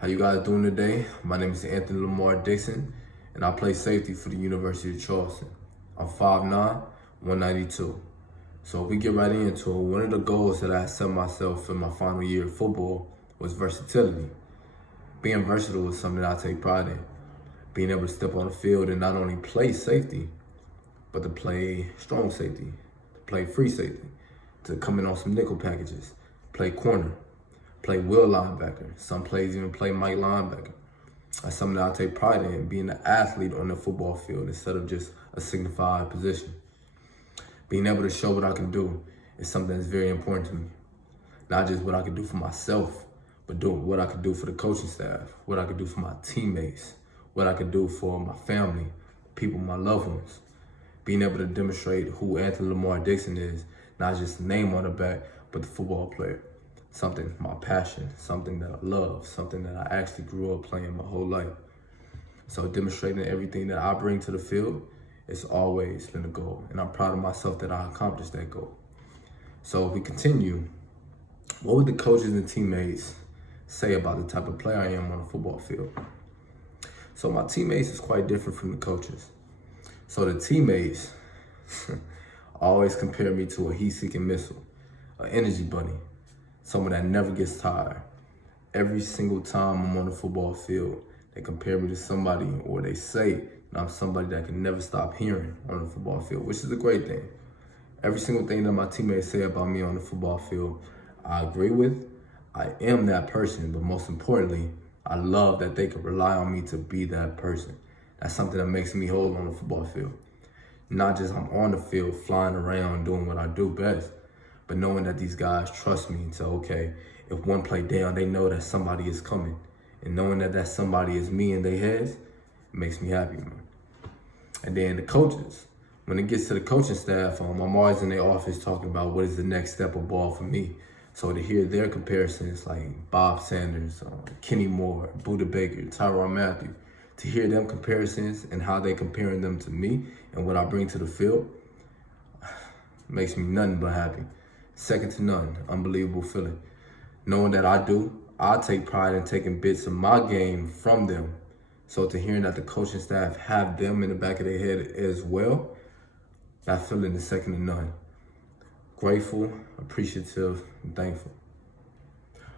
How you guys doing today? My name is Anthony Lamar Dixon, and I play safety for the University of Charleston. I'm 5'9", 192. So if we get right into it, one of the goals that I set myself in my final year of football was versatility. Being versatile is something that I take pride in. Being able to step on the field and not only play safety, but to play strong safety, to play free safety, to come in on some nickel packages, play corner, play will linebacker. Some plays even play Mike linebacker. That's something that I take pride in, being an athlete on the football field instead of just a signified position. Being able to show what I can do is something that's very important to me. Not just what I can do for myself, but doing what I can do for the coaching staff, what I can do for my teammates, what I can do for my family, people, my loved ones. Being able to demonstrate who Anthony Lamar Dixon is, not just the name on the back, but the football player. Something, my passion, something that I love, something that I actually grew up playing my whole life. So demonstrating everything that I bring to the field, it's always been a goal. And I'm proud of myself that I accomplished that goal. So if we continue, what would the coaches and teammates say about the type of player I am on the football field? So my teammates is quite different from the coaches. So the teammates always compare me to a heat-seeking missile, an energy bunny, someone that never gets tired. Every single time I'm on the football field, they compare me to somebody, or they say that I'm somebody that can never stop hearing on the football field, which is a great thing. Every single thing that my teammates say about me on the football field, I agree with. I am that person, but most importantly, I love that they can rely on me to be that person. That's something that makes me whole on the football field. Not just I'm on the field flying around doing what I do best, but knowing that these guys trust me to, okay, if one play down, they know that somebody is coming. And knowing that that somebody is me in their heads, it makes me happy, man. And then the coaches, when it gets to the coaching staff, I'm always in their office talking about what is the next step of ball for me. So to hear their comparisons like Bob Sanders, Kenny Moore, Buda Baker, Tyrann Mathieu, to hear them comparisons and how they comparing them to me and what I bring to the field, makes me nothing but happy. Second to none, unbelievable feeling. Knowing that I take pride in taking bits of my game from them. So to hearing that the coaching staff have them in the back of their head as well, that feeling is second to none. Grateful, appreciative, and thankful.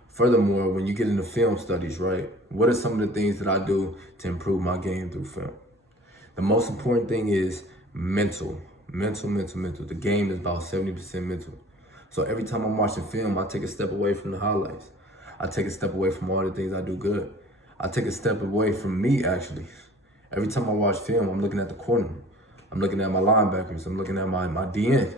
Furthermore, when you get into film studies, right, what are some of the things that I do to improve my game through film? The most important thing is mental. The game is about 70% mental. So every time I'm watching film, I take a step away from the highlights. I take a step away from all the things I do good. I take a step away from me, actually. Every time I watch film, I'm looking at the corner. I'm looking at my linebackers. I'm looking at my DN.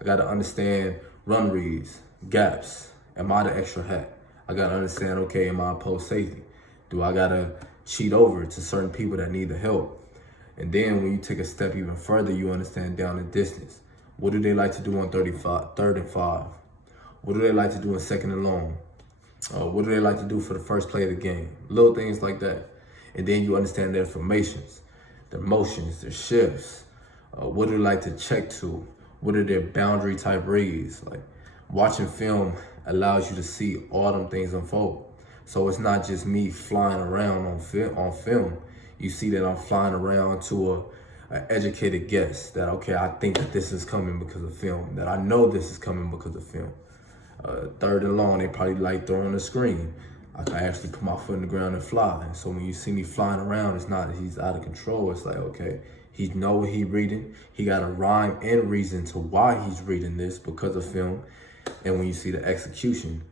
I got to understand run reads, gaps. Am I the extra hat? I got to understand, okay, am I a post safety? Do I got to cheat over to certain people that need the help? And then when you take a step even further, you understand down the distance. What do they like to do on third and 5? What do they like to do in second and long? What do they like to do for the first play of the game? Little things like that. And then you understand their formations, their motions, their shifts. What do they like to check to? What are their boundary type reads? Like, watching film allows you to see all them things unfold. So it's not just me flying around on film. You see that I'm flying around to an educated guess that, okay, I think that this is coming because of film, that I know this is coming because of film. Third and long, they probably like throwing a screen. I can actually put my foot in the ground and fly. And so when you see me flying around, it's not that he's out of control. It's like, okay, he know what he's reading. He got a rhyme and reason to why he's reading this because of film. And when you see the execution,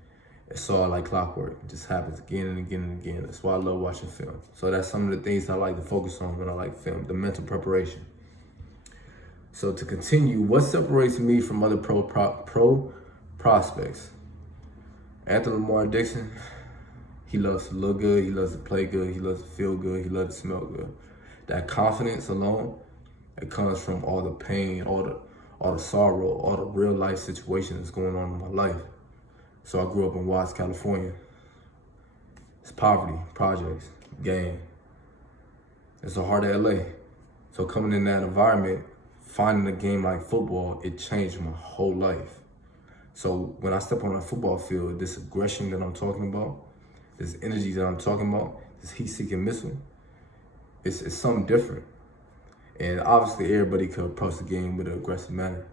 it's all like clockwork. It just happens again and again and again. That's why I love watching film. So that's some of the things I like to focus on when I like film, the mental preparation. So to continue, what separates me from other pro prospects? Anthony Lamar Dixon, he loves to look good, he loves to play good, he loves to feel good, he loves to smell good. That confidence alone, it comes from all the pain, all the sorrow, all the real life situations that's going on in my life. So I grew up in Watts, California. It's poverty, projects, gang. It's the heart of LA. So coming in that environment, finding a game like football, it changed my whole life. So when I step on a football field, this aggression that I'm talking about, this energy that I'm talking about, this heat-seeking missile, it's something different. And obviously everybody could approach the game with an aggressive manner.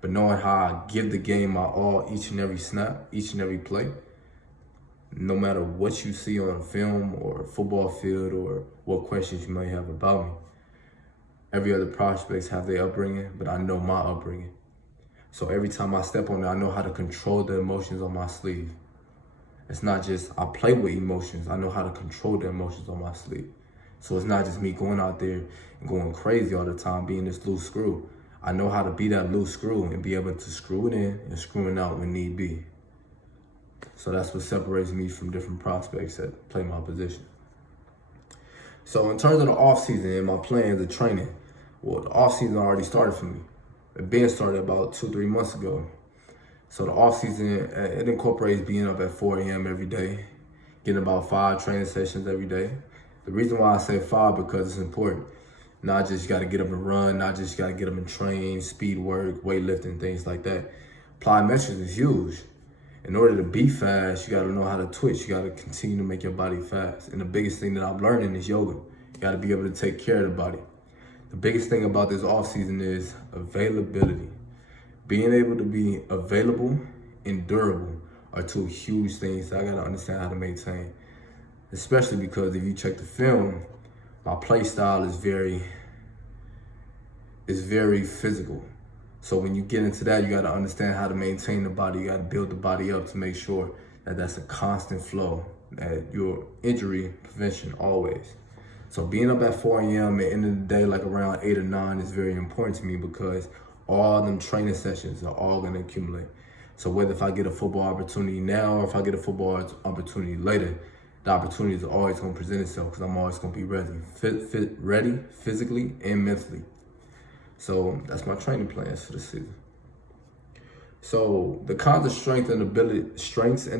But knowing how I give the game my all each and every snap, each and every play, no matter what you see on film or football field or what questions you may have about me, every other prospects have their upbringing, but I know my upbringing. So every time I step on it, I know how to control the emotions on my sleeve. It's not just I play with emotions, I know how to control the emotions on my sleeve. So it's not just me going out there and going crazy all the time, being this loose screw. I know how to be that loose screw and be able to screw it in and screw it out when need be. So that's what separates me from different prospects that play my position. So in terms of the offseason and my plans of training, well, the offseason already started for me. It been started about 2-3 months ago. So the offseason, it incorporates being up at 4 a.m. every day, getting about 5 training sessions every day. The reason why I say 5 because it's important. Not just got to get up and run, not just got to get up and train, speed work, weightlifting, things like that. Plyometrics is huge. In order to be fast, you got to know how to twitch. You got to continue to make your body fast. And the biggest thing that I'm learning is yoga. You got to be able to take care of the body. The biggest thing about this off season is availability. Being able to be available and durable are 2 huge things that I got to understand how to maintain. Especially because if you check the film, my play style is very physical. So when you get into that, you got to understand how to maintain the body. You got to build the body up to make sure that that's a constant flow, that your injury prevention always. So being up at 4 a.m. at the end of the day, like around 8 or 9 is very important to me because all them training sessions are all going to accumulate. So whether if I get a football opportunity now or if I get a football opportunity later, the opportunity is always going to present itself because I'm always going to be ready physically and mentally. So that's my training plans for the season. So the kinds of strengths and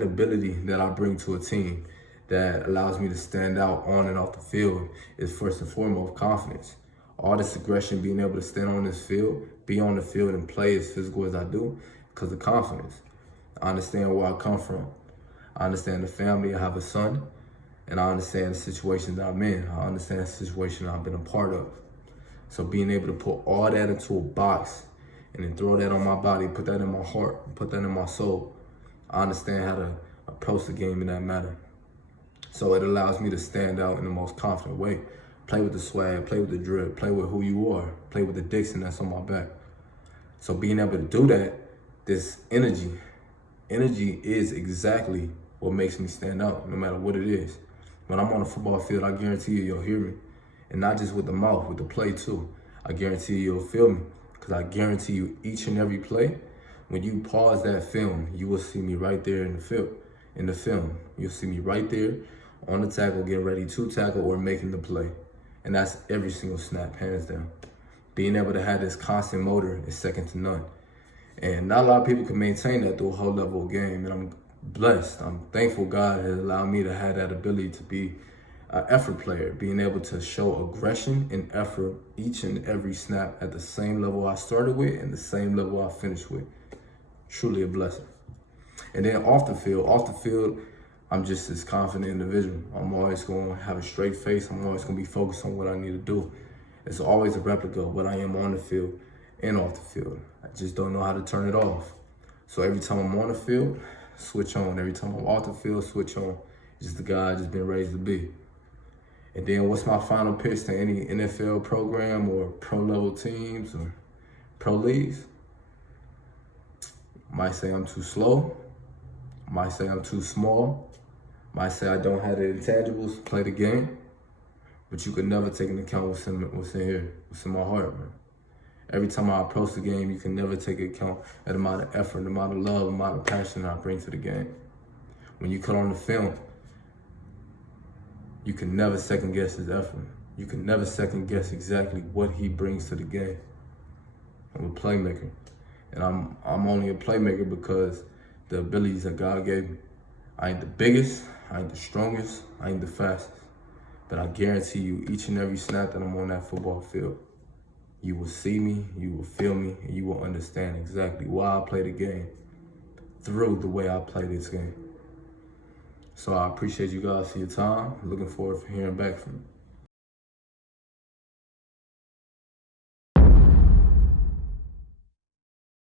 ability that I bring to a team that allows me to stand out on and off the field is first and foremost confidence. All this aggression, being able to stand on this field, be on the field and play as physical as I do because of confidence. I understand where I come from. I understand the family. I have a son, and I understand the situation that I'm in. I understand the situation I've been a part of. So being able to put all that into a box and then throw that on my body, put that in my heart, put that in my soul, I understand how to approach the game in that manner. So it allows me to stand out in the most confident way. Play with the swag, play with the drip, play with who you are, play with the Dixon that's on my back. So being able to do that, this energy is exactly what makes me stand out, no matter what it is. When I'm on the football field, I guarantee you'll hear me. And not just with the mouth, with the play too. I guarantee you'll feel me. Because I guarantee you each and every play, when you pause that film, you will see me right there in the film. You'll see me right there on the tackle, getting ready to tackle or making the play. And that's every single snap, hands down. Being able to have this constant motor is second to none. And not a lot of people can maintain that through a whole level of game. And I'm blessed. I'm thankful God has allowed me to have that ability to be an effort player, being able to show aggression and effort each and every snap at the same level I started with and the same level I finished with. Truly a blessing. And then off the field, I'm just this confident individual. I'm always going to have a straight face. I'm always going to be focused on what I need to do. It's always a replica of what I am on the field and off the field. I just don't know how to turn it off. So every time I'm on the field, switch on. Every time I'm off the field, switch on. It's just the guy I just been raised to be. And then what's my final pitch to any NFL program or pro-level teams or pro leagues? Might say I'm too slow. Might say I'm too small. Might say I don't have the intangibles to play the game. But you could never take into account what's in here, what's in my heart, man. Every time I approach the game, you can never take into account the amount of effort, the amount of love, the amount of passion I bring to the game. When you cut on the film, you can never second guess his effort. You can never second guess exactly what he brings to the game. I'm a playmaker. And I'm only a playmaker because the abilities that God gave me. I ain't the biggest, I ain't the strongest, I ain't the fastest. But I guarantee you, each and every snap that I'm on that football field, you will see me, you will feel me, and you will understand exactly why I play the game through the way I play this game. So I appreciate you guys for your time. Looking forward to hearing back from you.